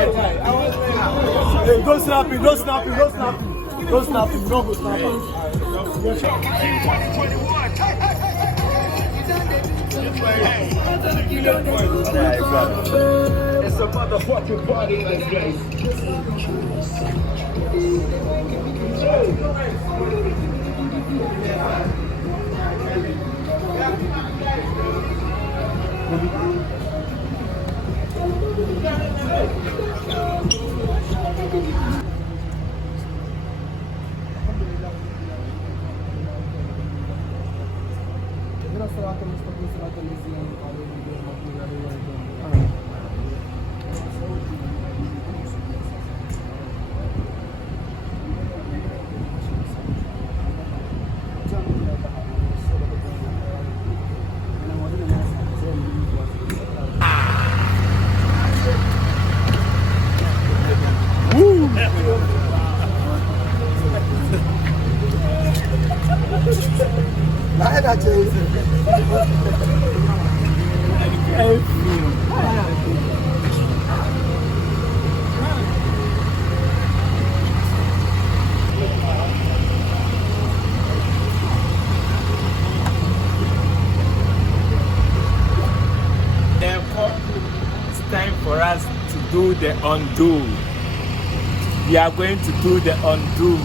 Hey, don't snap him, don't snap him, don't snap him. Don't snap him, don't go snap him. It's a motherfucking party in this place. It's time for us to do the undo. We are going to do the undo.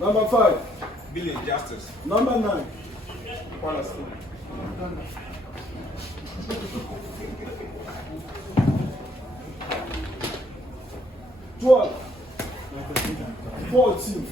Number 5. Village Justice. Number 9. Palestine. 12. 14.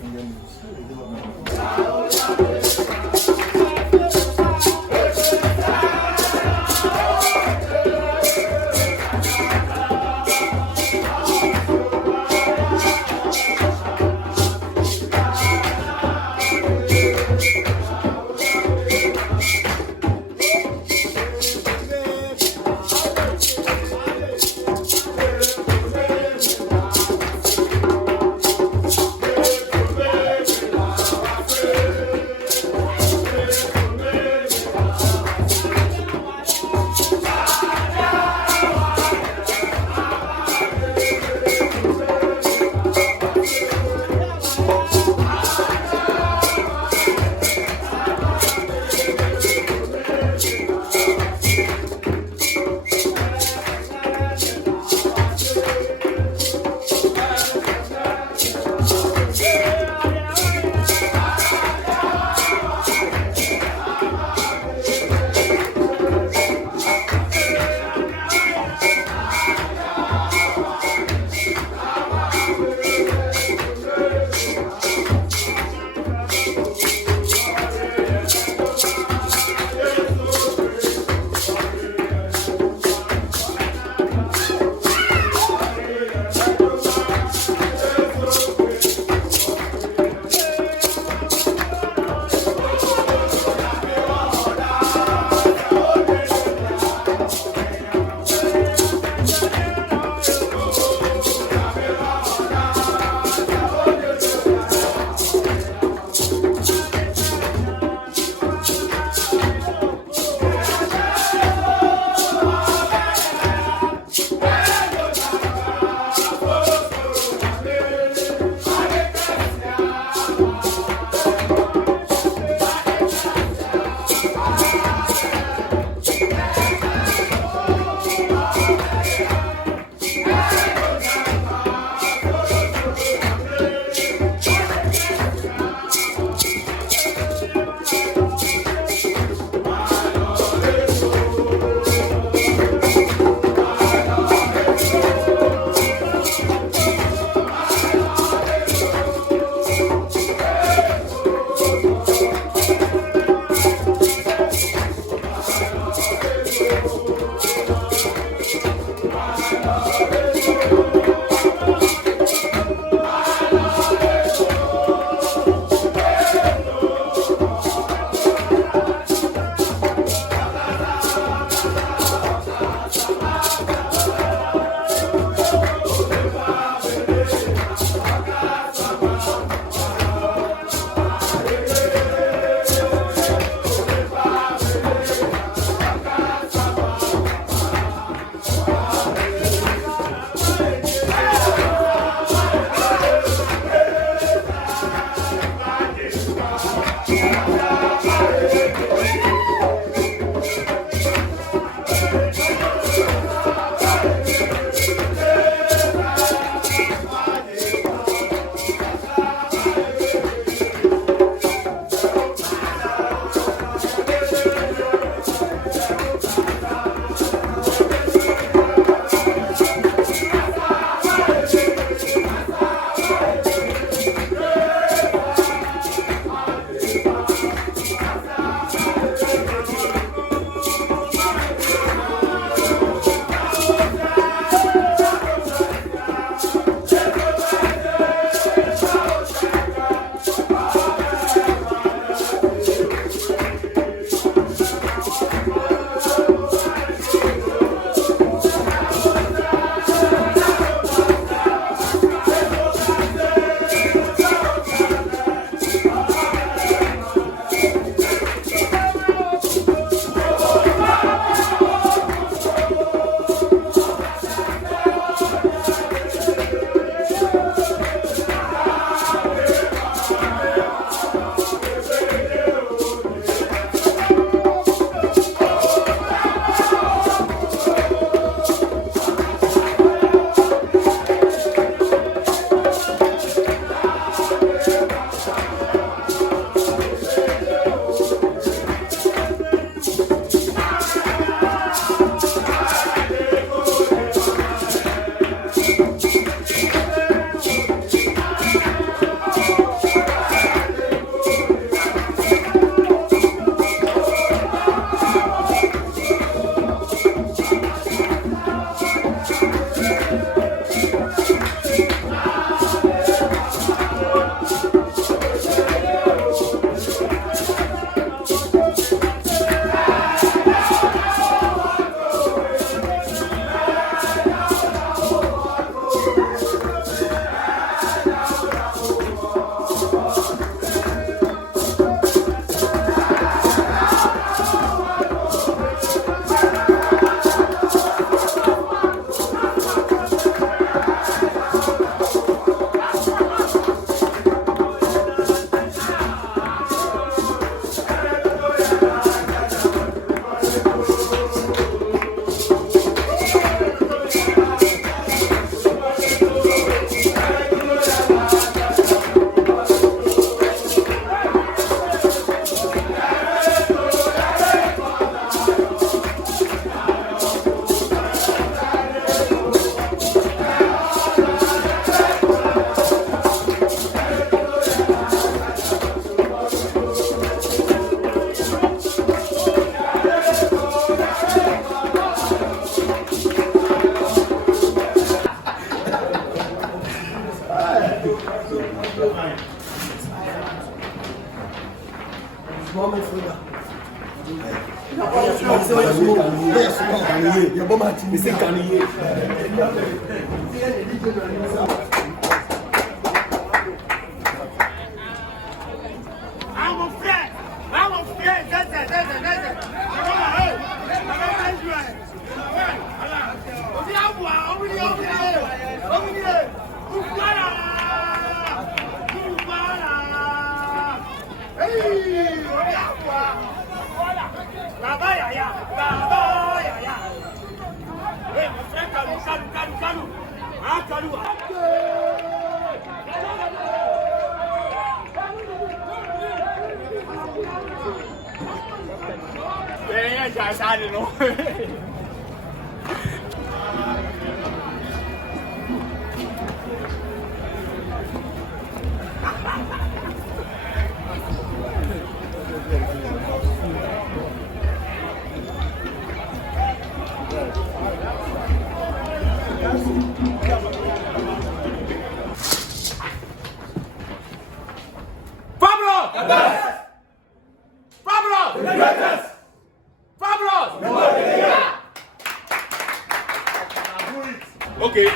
Okay.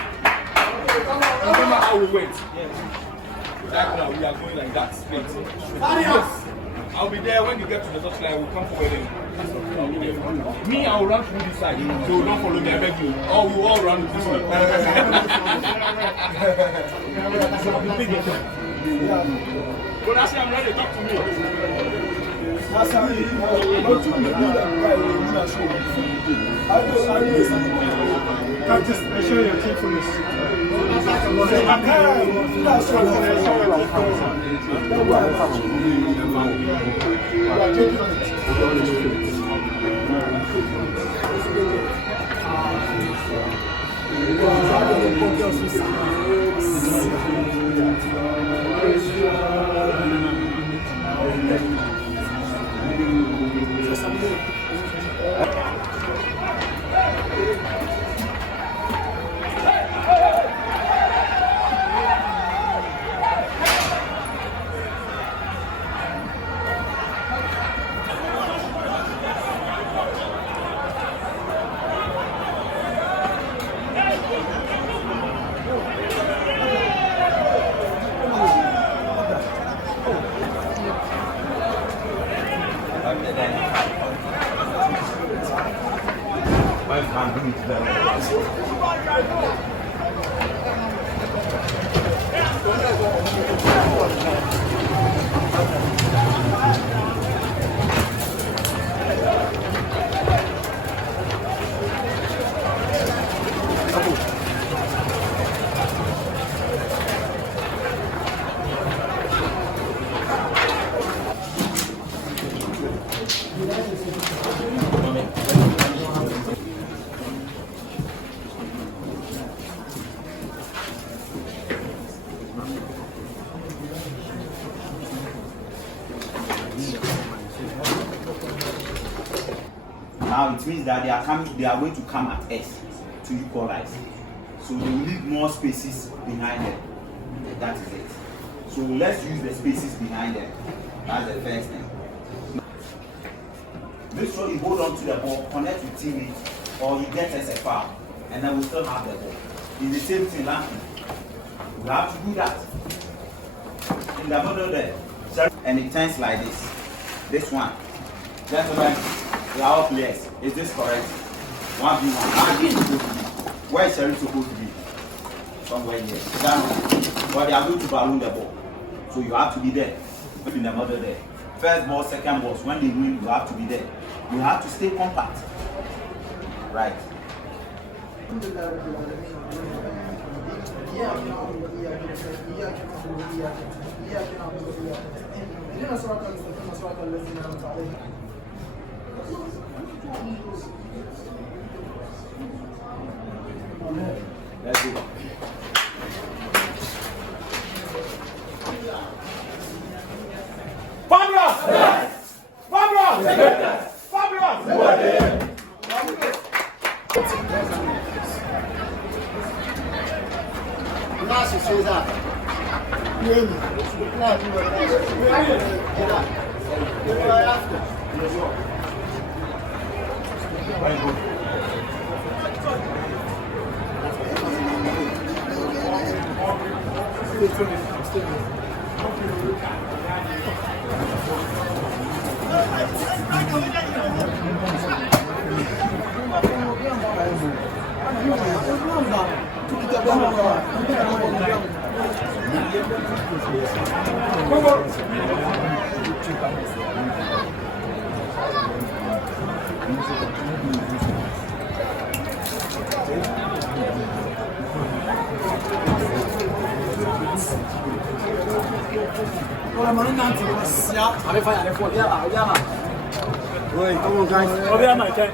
Remember how we went? Right now, we are going like that. Straight. I'll be there when you get to the touchline. We'll come forward and I'll be there. Me, I'll run through this side. So don't follow me, I beg you. Or we'll all run this way. But I say I'm ready. Talk to me. Can't just show your cheerfulness. Now it means that they are going to come at us to equalize. So they will need more spaces behind them. That is it. So let's use the spaces behind them. That's the first thing. Make sure you hold on to the ball, connect with teammates, or you get us a foul, and then we still have the ball. It's the same thing last week. We have to do that. In the middle there, and it turns like this. This one. Gentlemen, we are all players. Is this correct? 1v1. How is it supposed to be? Where is Sherry supposed to be? Somewhere here. But they are going to balloon the ball. So you have to be there. In the middle there. First ball, second ball. When they win, you have to be there. You have to stay compact. Right. Let's go. Fabulous! Fabulous! Fabulous! Nossa, César. Wait, come on, guys. Over here, my turn.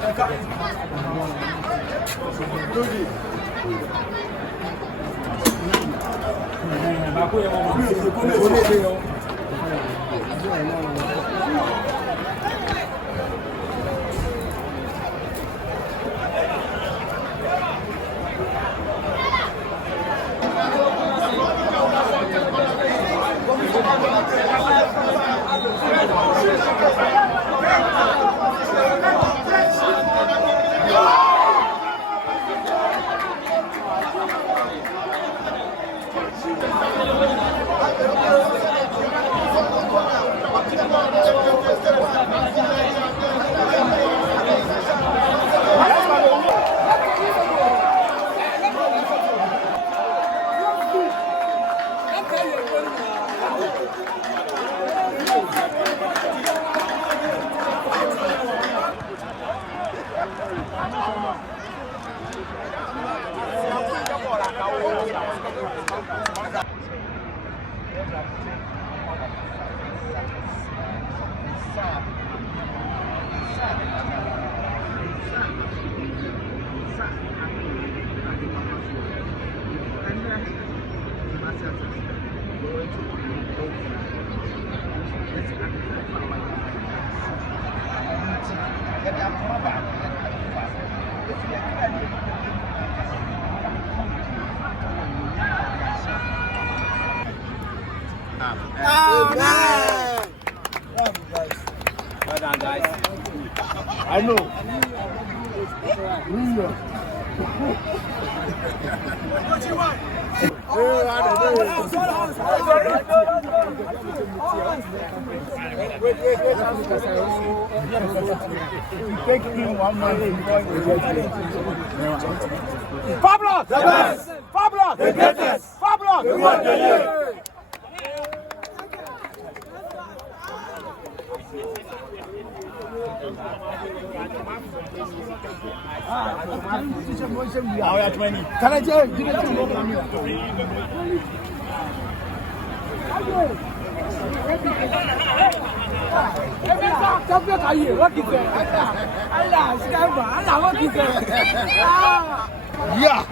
Well done, guys. I know. Take him 1 month. Pablo, the best. Pablo, the greatest. Pablo, the one the year. Can I tell you? Yeah.